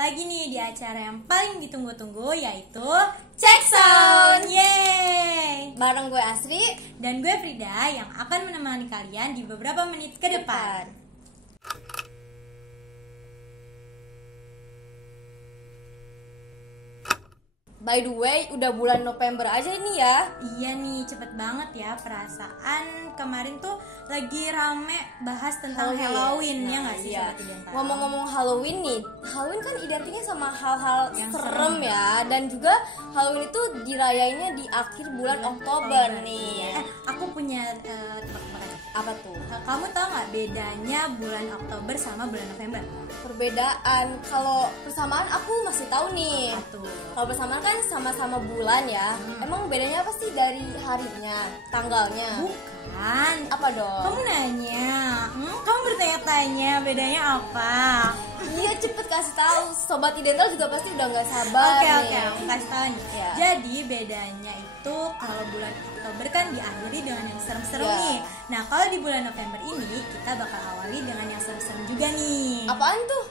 lagi nih di acara yang paling ditunggu-tunggu, yaitu Check Sound. Yeay! Bareng gue Asri Dan gue Frida yang akan menemani kalian di beberapa menit ke depan. By the way, udah bulan November aja ini ya. Iya nih, cepet banget ya. Perasaan kemarin tuh lagi rame bahas tentang Halloween ya nggak sih? Iya. Sobat Identitas? Ngomong-ngomong Halloween nih, Halloween kan identiknya sama hal-hal Yang serem serem. ya. Dan juga Halloween itu dirayainnya di akhir bulan Oktober nih. Aku punya tebak-tebakan. Apa tuh? Kamu tahu nggak bedanya bulan Oktober sama bulan November? Perbedaan. Kalau persamaan aku masih tahu nih. Satu. Kalau persamaan kan sama-sama bulan ya. Emang bedanya apa sih dari harinya, tanggalnya? Bukan. Apa dong? Kamu nanya, kamu bertanya-tanya bedanya apa? Iya, cepet kasih tahu. Sobat Identitas juga pasti udah nggak sabar Oke, nih. aku kasih tahu nih. Ya. Jadi bedanya itu kalau bulan Oktober kan diakhiri dengan yang serem-serem Ya. nih. Nah, kalau di bulan November ini kita bakal awali dengan yang serem-serem juga nih. Apaan tuh?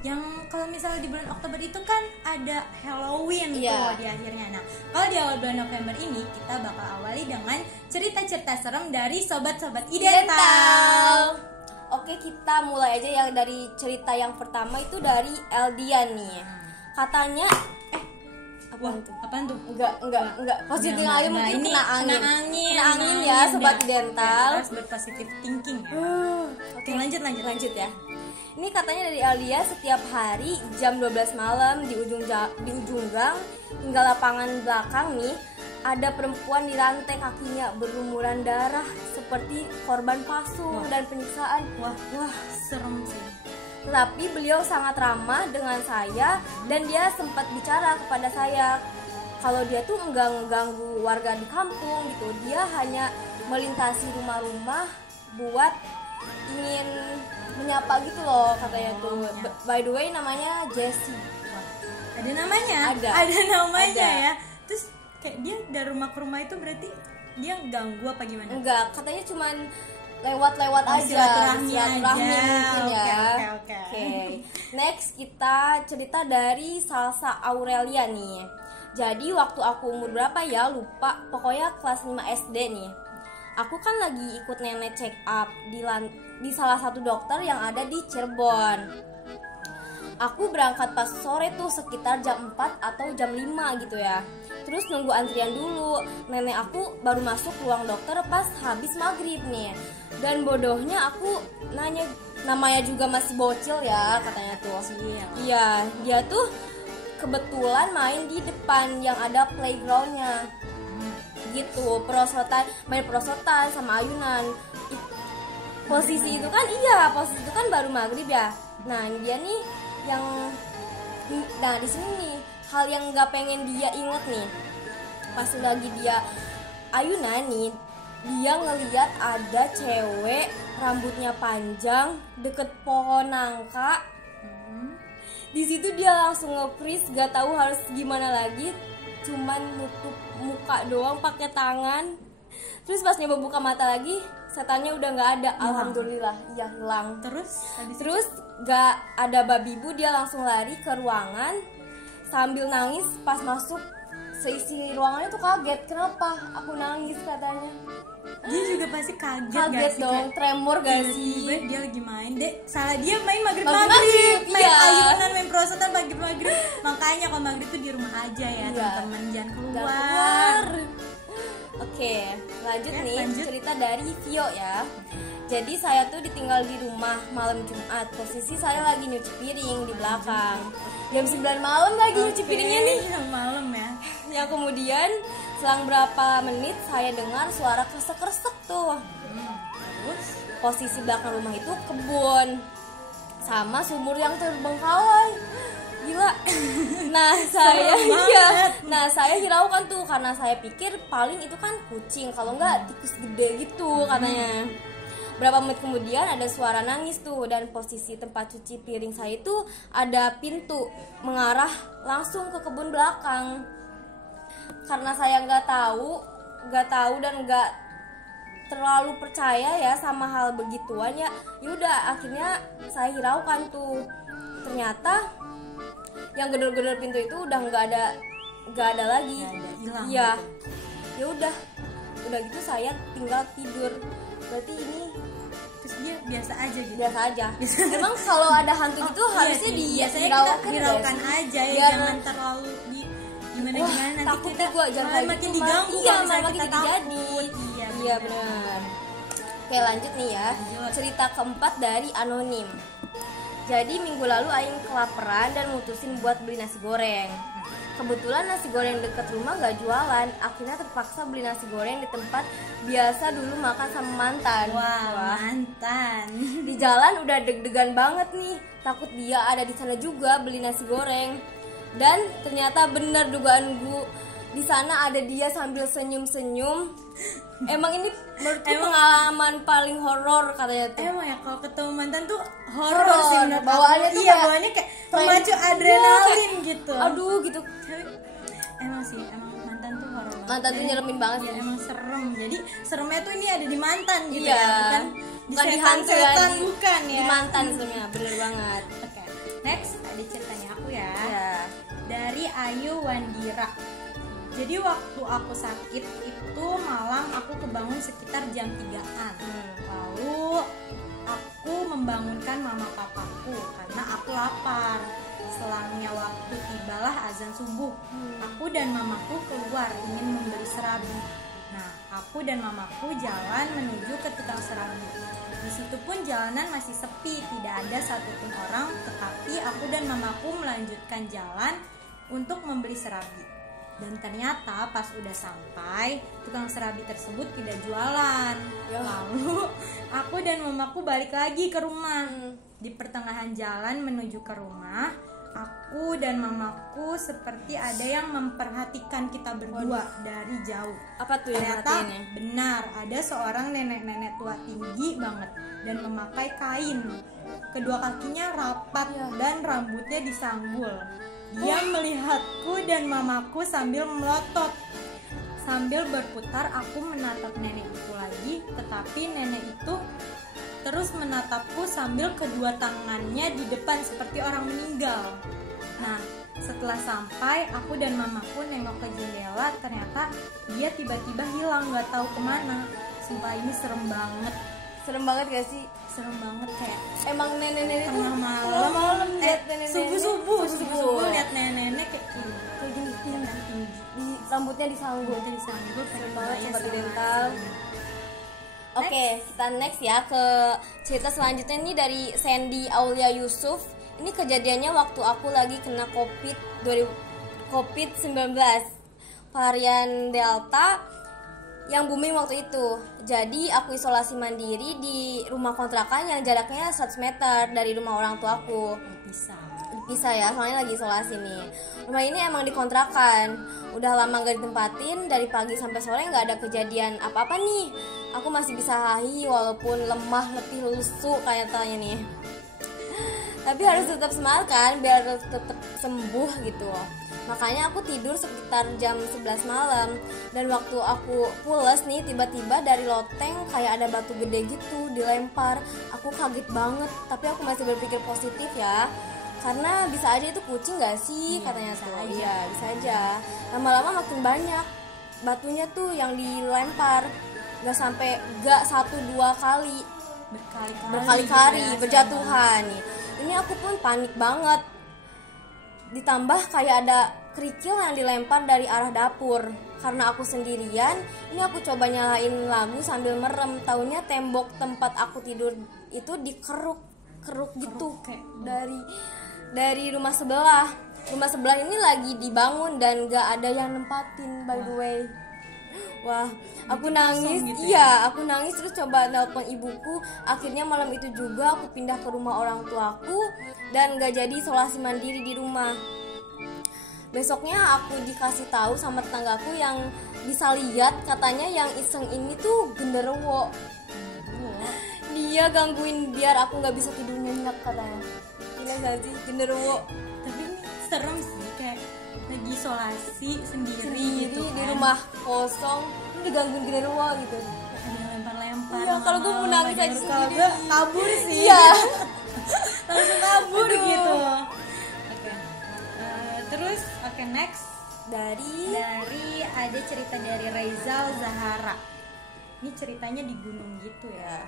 Yang kalau misalnya di bulan Oktober itu kan ada Halloween Iya. tuh di akhirnya. Nah, kalau di awal bulan November ini kita bakal awali dengan cerita-cerita serem dari sobat-sobat Identitas. Oke, kita mulai aja yang dari cerita yang pertama itu dari Eldian nih. Katanya apaan tuh? Apaan tuh? Enggak. Positif Enggak, aja mungkin ini kena angin. Kena angin ya, sobat dah. Identitas. Harus berpositif thinking ya. Oke, lanjut ya. Ini katanya dari Aldia, setiap hari jam 12 malam di ujung gang hingga lapangan belakang nih ada perempuan dirantai kakinya berlumuran darah seperti korban pasung dan penyiksaan. Wah, serem sih. Tetapi beliau sangat ramah dengan saya dan dia sempat bicara kepada saya kalau dia tuh enggak mengganggu warga di kampung gitu. Dia hanya melintasi rumah-rumah buat ingin menyapa gitu loh katanya tuh. By the way namanya Jessie. Ada namanya? Ada namanya Ada. ya. Terus kayak dia dari rumah ke rumah itu berarti dia ganggu apa gimana? Enggak, katanya cuman lewat-lewat aja, Silaturahmi mungkin ya. Oke. Oke. Next kita cerita dari Salsa Aurelia nih. Jadi waktu aku umur berapa ya lupa, pokoknya kelas 5 SD nih. Aku kan lagi ikut nenek check up di salah satu dokter yang ada di Cirebon. Aku berangkat pas sore tuh sekitar jam 4 atau jam 5 gitu ya. Terus nunggu antrian dulu. Nenek aku baru masuk ruang dokter pas habis maghrib nih. Dan bodohnya aku nanya, namanya juga masih bocil ya katanya tuh. Iya, dia tuh kebetulan main di depan yang ada playgroundnya gitu, main perosotan sama ayunan. Posisi itu kan baru maghrib ya. Nah dia nih di sini nih hal yang nggak pengen dia inget nih, pas lagi dia ayunan nih, dia ngeliat ada cewek rambutnya panjang deket pohon nangka. Di situ dia langsung nge-freeze, gak tahu harus gimana lagi, cuman nutup muka doang pakai tangan. Terus pas nyoba buka mata lagi, setannya udah nggak ada. Alhamdulillah, iya hilang. Terus gak ada babi bu, dia langsung lari ke ruangan sambil nangis. Pas masuk seisi ruangannya tuh kaget, kenapa aku nangis katanya. Dia juga pasti kaget dong, tremor gak sih? Dia lagi main, salah dia main maghrib, Maghrib, main iya. ayunan, main perosotan maghrib. Makanya kalau maghrib tuh di rumah aja ya, teman-teman, jangan keluar. Oke, lanjut Ya, nih cerita dari Vio ya. Jadi saya tuh ditinggal di rumah malam Jumat. Posisi saya lagi nyuci piring di belakang. Jam 9 malam lagi nyuci piringnya nih. Malam ya. Yang kemudian selang berapa menit saya dengar suara kresek-kresek tuh. Terus Posisi belakang rumah itu kebun sama sumur yang terbengkalai. Gila. Nah saya hiraukan tuh karena saya pikir paling itu kan kucing, kalau enggak tikus gede gitu katanya. Berapa menit kemudian ada suara nangis tuh, dan posisi tempat cuci piring saya itu ada pintu mengarah langsung ke kebun belakang. Karena saya nggak tahu dan nggak terlalu percaya ya sama hal begituan ya. Yaudah akhirnya saya hiraukan tuh. ternyata yang gedor-gedor pintu itu udah nggak ada lagi. Hilang Iya. gitu. Ya udah gitu saya tinggal tidur. Berarti ini Terus dia biasa aja gitu. biasa aja. Emang kalau ada hantu gitu harusnya biasanya kita hiraukan aja ya, Biar- jangan terlalu gimana nanti takut kita gua jangan kayak makin gitu, diganggu iya kalau misalnya makin kita jadi. takut. Iya benar. Oke lanjut nih ya. Lanjut. Cerita keempat dari anonim. Jadi minggu lalu aing kelaparan dan mutusin buat beli nasi goreng. Kebetulan nasi goreng deket rumah gak jualan. Akhirnya terpaksa beli nasi goreng di tempat biasa dulu makan sama mantan. Wah, mantan. Di jalan udah deg-degan banget nih. Takut dia ada di sana juga beli nasi goreng. Dan ternyata benar dugaan gue, di sana ada dia sambil senyum-senyum. Emang ini menurutku pengalaman paling horor katanya tuh. Emang ya kalau ketemu mantan tuh horor sih menurut Bawaannya aku. tuh Iya, kayak- bawaannya kayak memacu adrenalin gitu. Aduh gitu. Tapi emang sih, emang mantan tuh horor banget. Mantan tuh Jadi, nyeremin banget ya, sih. emang serem. Jadi seremnya tuh ini ada di mantan gitu Iya. ya, bukan Bukan di hantu ya, setan, di- bukan ya. Di mantan sebenarnya, bener banget. Oke, next ada ceritanya aku ya. Ya. Dari Ayu Wandira. Jadi waktu aku sakit itu malam aku kebangun sekitar jam 3-an. Lalu aku membangunkan mama papaku karena aku lapar. Selangnya waktu tibalah azan subuh. Aku dan mamaku keluar ingin membeli serabi. Nah, aku dan mamaku jalan menuju ke tukang serabi. Di situ pun jalanan masih sepi, tidak ada satupun orang, tetapi aku dan mamaku melanjutkan jalan untuk membeli serabi. Dan ternyata pas udah sampai, tukang serabi tersebut tidak jualan. Ya. Lalu aku dan mamaku balik lagi ke rumah. Di pertengahan jalan menuju ke rumah, aku dan mamaku seperti ada yang memperhatikan kita berdua dari jauh. Apa tuh yang Ternyata perhatiannya? benar ada seorang nenek-nenek tua tinggi banget dan memakai kain. Kedua kakinya rapat dan rambutnya disanggul. Dia melihatku dan mamaku sambil melotot. Sambil berputar aku menatap nenek itu lagi, tetapi nenek itu terus menatapku sambil kedua tangannya di depan seperti orang meninggal. Nah, setelah sampai, aku dan mamaku nengok ke jendela, ternyata dia tiba-tiba hilang, gak tahu kemana. Sumpah ini serem banget. Serem banget gak sih? Serem banget kayak Emang nenek-nenek itu tengah malam, lihat nenek-nenek subuh-subuh lihat nenek-nenek kayak gini, tinggi. rambutnya disanggul. Rambutnya disanggul, Serem pengen banget, bahaya sobat sama dental. asli. Oke, kita next ya ke cerita selanjutnya ini dari Sandy Aulia Yusuf. Ini kejadiannya waktu aku lagi kena COVID-19 varian Delta yang booming waktu itu. Jadi aku isolasi mandiri di rumah kontrakan yang jaraknya 100 meter dari rumah orang tuaku. Bisa ya, soalnya lagi isolasi nih. Rumah ini emang dikontrakan. Udah lama gak ditempatin, dari pagi sampai sore gak ada kejadian apa-apa nih. Aku masih bisa hahi walaupun lemah, letih, lusuh kayak tanya nih. Tapi harus tetap semangat kan, biar tetap sembuh gitu. Makanya aku tidur sekitar jam 11 malam. Dan waktu aku pules nih, tiba-tiba dari loteng kayak ada batu gede gitu dilempar. Aku kaget banget, tapi aku masih berpikir positif ya. Karena bisa aja itu kucing gak sih, katanya tuh. Iya, bisa aja. Lama-lama makin banyak batunya tuh yang dilempar. Gak 1-2 kali, berkali-kali berjatuhan nih. Ini aku pun panik banget. Ditambah kayak ada kerikil yang dilempar dari arah dapur. Karena aku sendirian, ini aku coba nyalain lagu sambil merem. Taunya tembok tempat aku tidur itu dikeruk gitu dari rumah sebelah. Rumah sebelah ini lagi dibangun dan gak ada yang nempatin, by the way. Wah, aku nangis. Gitu Iya, aku nangis terus coba nelpon ibuku. Akhirnya malam itu juga aku pindah ke rumah orang tuaku dan gak jadi isolasi mandiri di rumah. Besoknya aku dikasih tahu sama tetanggaku yang bisa lihat, katanya yang iseng ini tuh genderuwo. Dia gangguin biar aku gak bisa tidur nyenyak katanya. Gila gak sih, genderuwo. Tapi ini serem sih, kayak lagi isolasi sendiri gitu di kan. rumah kosong, ini digangguin genderuwo gitu. Ada yang lempar-lempar. Iya, kalau gue mau nangis aja Kalau sendiri. gue kabur sih. Iya. Langsung kabur gitu. ada cerita dari Reizal Zahara. Ini ceritanya di gunung gitu ya.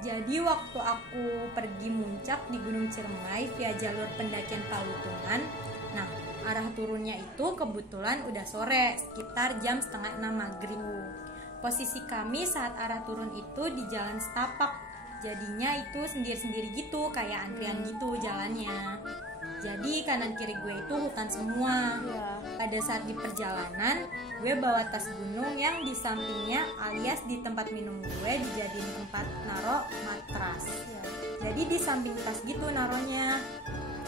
Jadi waktu aku pergi muncak di Gunung Ciremai via jalur pendakian Palutungan. Nah, arah turunnya itu kebetulan udah sore, sekitar jam 5:30 maghrib. Posisi kami saat arah turun itu di jalan setapak. Jadinya itu sendiri-sendiri gitu, kayak antrian gitu jalannya. Jadi kanan kiri gue itu hutan semua. Pada saat di perjalanan, gue bawa tas gunung yang di sampingnya alias di tempat minum gue dijadiin tempat naro matras. Jadi di samping tas gitu naronya.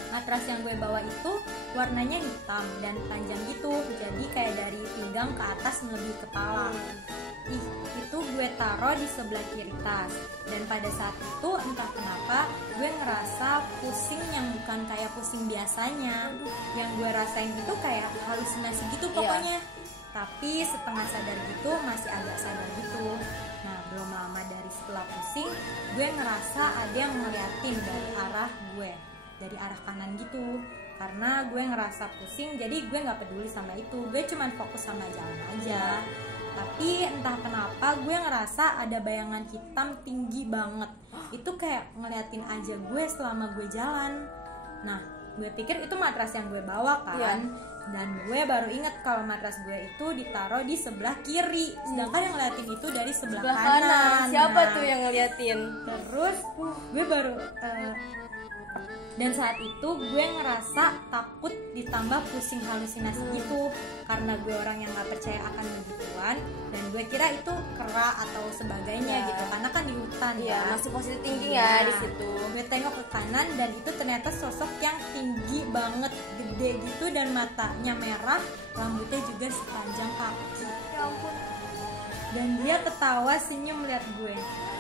Matras yang gue bawa itu warnanya hitam dan panjang gitu, jadi kayak dari pinggang ke atas melebihi kepala. Itu gue taruh di sebelah kiri tas. Dan pada saat itu entah kenapa gue ngerasa pusing yang bukan kayak pusing biasanya. Yang gue rasain itu kayak halusinasi gitu pokoknya. Tapi setengah sadar gitu, masih agak sadar gitu. Nah, belum lama dari setelah pusing, gue ngerasa ada yang ngeliatin dari arah gue, dari arah kanan gitu. Karena gue ngerasa pusing, jadi gue gak peduli sama itu. Gue cuman fokus sama jalan aja. Tapi entah kenapa gue ngerasa ada bayangan hitam tinggi banget. Itu kayak ngeliatin aja gue selama gue jalan. Nah, gue pikir itu matras yang gue bawa kan. Dan gue baru inget kalau matras gue itu ditaruh di sebelah kiri. Sedangkan yang ngeliatin itu dari sebelah kanan. Siapa tuh yang ngeliatin? Terus gue baru dan saat itu gue ngerasa takut ditambah pusing halusinasi gitu. Karena gue orang yang gak percaya akan begituan. Dan gue kira itu kera atau sebagainya gitu. Karena kan di hutan ya. Masih positif thinking ya di situ. Gue tengok ke kanan dan itu ternyata sosok yang tinggi banget, gede gitu, dan matanya merah, rambutnya juga sepanjang kaki. Ya ampun. Dan dia ketawa senyum melihat gue.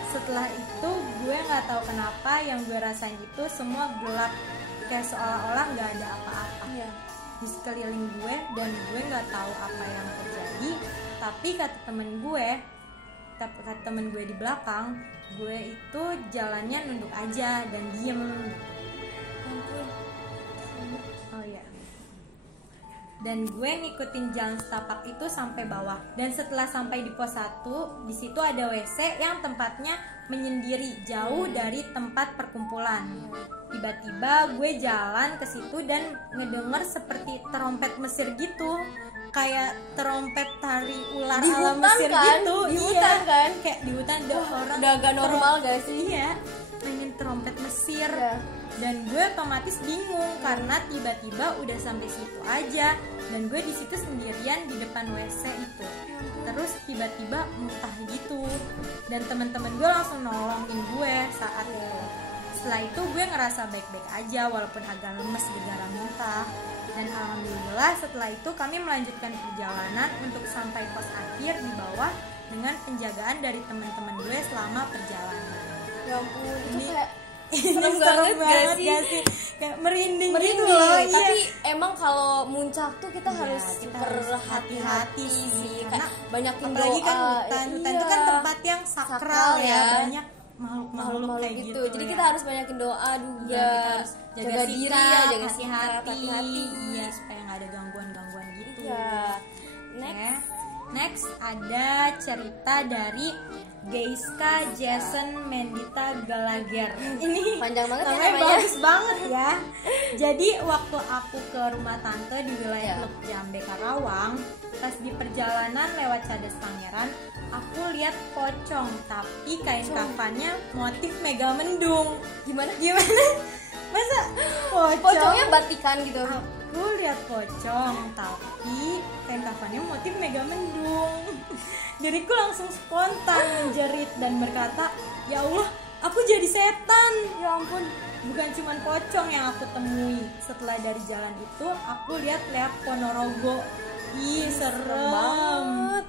Setelah itu gue nggak tahu kenapa yang gue rasain itu semua gelap, kayak seolah-olah nggak ada apa-apa di sekeliling gue, dan gue nggak tahu apa yang terjadi. Tapi kata temen gue di belakang, gue itu jalannya nunduk aja dan diem. Oh iya. Dan gue ngikutin jalan setapak itu sampai bawah. Dan setelah sampai di pos 1, di situ ada WC yang tempatnya menyendiri jauh dari tempat perkumpulan. Tiba-tiba gue jalan ke situ dan ngedenger seperti terompet Mesir gitu. Kayak terompet tari ular Di ala hutan Mesir kan? gitu. Di hutan kan? Kayak di hutan ada orang Udah agak normal gak sih? Iya, mainin terompet Mesir. Dan gue otomatis bingung karena tiba-tiba udah sampai situ aja dan gue di situ sendirian di depan WC itu. Terus tiba-tiba muntah gitu. Dan teman-teman gue langsung nolongin gue saat itu. Setelah itu gue ngerasa baik-baik aja walaupun agak lemes gara-gara muntah. Dan alhamdulillah setelah itu kami melanjutkan perjalanan untuk sampai pos akhir di bawah dengan penjagaan dari teman-teman gue selama perjalanan. Ya ampun, Ini serem banget gak sih? Kayak merinding gitu loh. Tapi emang kalau muncak tuh kita harus kita super harus hati-hati sih. karena Kayak banyakin apalagi doa. kan hutan itu kan tempat yang sakral ya, banyak makhluk-makhluk kayak gitu. Jadi ya. kita harus banyakin doa juga. Kita harus jaga diri sikap, ya, jaga hati-hati. hati-hati. Iya, supaya nggak ada gangguan-gangguan gitu. Ya. Next ada cerita dari Geiska Jason Mendita Gallagher. Ini panjang banget ya namanya namanya. bagus banget ya. Jadi waktu aku ke rumah tante di wilayah Teluk Jambe Karawang, pas di perjalanan lewat Cadas Pangeran, aku lihat pocong tapi kain kafannya motif Megamendung. Gimana? Masa pocong? Pocongnya batikan gitu. Aku lihat pocong tapi kain kafannya motif Megamendung. Diriku langsung spontan menjerit dan berkata, "Ya Allah, aku jadi setan." Ya ampun, bukan cuma pocong yang aku temui. Setelah dari jalan itu, aku lihat Ponorogo. Ih, serem banget.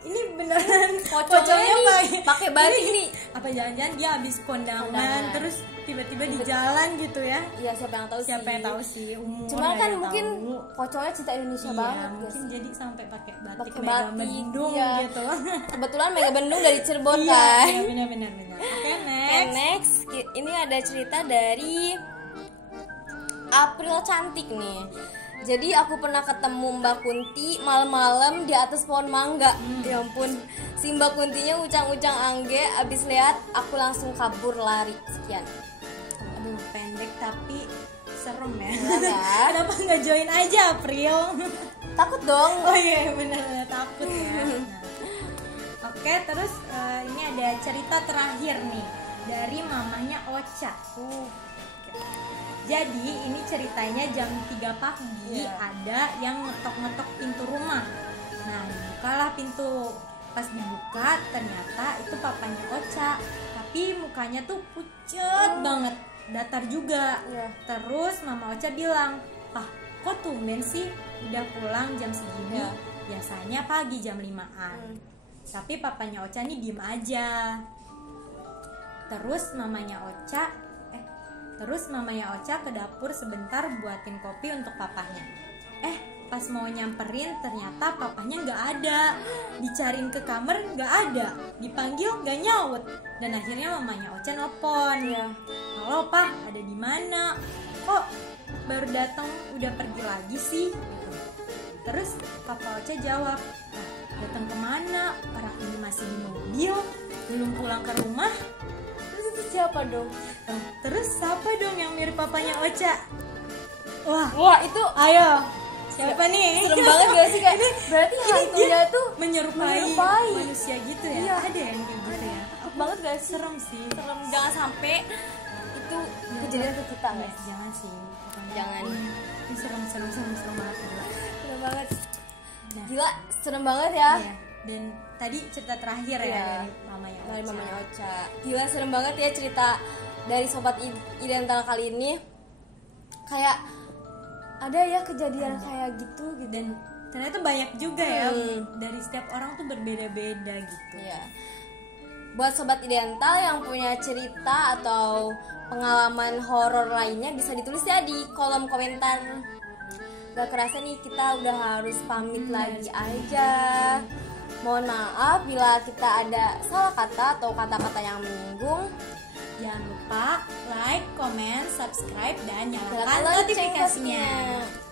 Ini beneran Pocongnya pakai batik nih. Apa jangan-jangan dia habis kondangan terus tiba-tiba di jalan gitu ya? Iya, siapa yang tahu sih. Umur Cuma kan yang mungkin tahu. pocongnya cinta Indonesia Iya, banget. mungkin jadi sampai pakai batik Pakai Megamendung iya. gitu. Kebetulan Megamendung dari Cirebon Iya, kan. iya, benar. Oke, next. Ini ada cerita dari April Cantik nih. Jadi aku pernah ketemu Mbak Kunti malam-malam di atas pohon mangga. Ya ampun, si Mbak Kuntinya ucang-ucang angge. Abis lihat aku langsung kabur lari. Sekian. Aduh, pendek tapi serem ya. Kan? Kenapa nggak join aja April? Takut dong. Oh iya benar takut ya. Nah. Oke, terus ini ada cerita terakhir nih dari mamanya Ocha. Jadi ini ceritanya jam 3 pagi ada yang ngetok-ngetok pintu rumah. Nah, bukalah pintu. Pas dibuka ternyata itu papanya Ocha. Tapi mukanya tuh pucet banget, datar juga. Terus mama Ocha bilang, "Ah, kok tumben sih udah pulang jam segini? Biasanya pagi jam 5-an." Tapi papanya Ocha nih diem aja. Terus mamanya Ocha ke dapur sebentar buatin kopi untuk papanya. Pas mau nyamperin ternyata papanya nggak ada. Dicariin ke kamar nggak ada. Dipanggil nggak nyaut. Dan akhirnya mamanya Ocha nelpon. "Halo Pak, ada di mana? Kok baru datang udah pergi lagi sih?" Terus papa Ocha jawab, "Datang kemana? Orang ini masih di mobil, belum pulang ke rumah." Terus itu siapa dong? Terus siapa dong yang mirip papanya Ocha? Wah itu Ayo, siapa nih? serem banget gak sih? Kayak berarti hantunya tuh menyerupai manusia gitu ya? Iya. Ada yang kayak gitu ya? takut banget gak sih? Serem sih. Serem, jangan sampai itu kejadian ke kita guys. Jangan sih. Pokoknya Jangan. Ini serem banget. Serem banget. Nah. Gila, serem banget ya. Iya. Dan tadi cerita terakhir ya dari mamanya Ocha. Dari mamanya Ocha. Gila, serem banget ya cerita dari Sobat Idential kali ini. Kayak ada ya kejadian kayak gitu. Dan ternyata banyak juga ya. Dari setiap orang tuh berbeda-beda gitu. Iya. Buat Sobat Idential yang punya cerita atau pengalaman horor lainnya bisa ditulis ya di kolom komentar. Gak kerasa nih kita udah harus pamit lagi aja. Mohon maaf bila kita ada salah kata atau kata-kata yang menyinggung. Jangan lupa like, comment, subscribe, dan nyalakan Nyalakan notifikasinya. lonceng.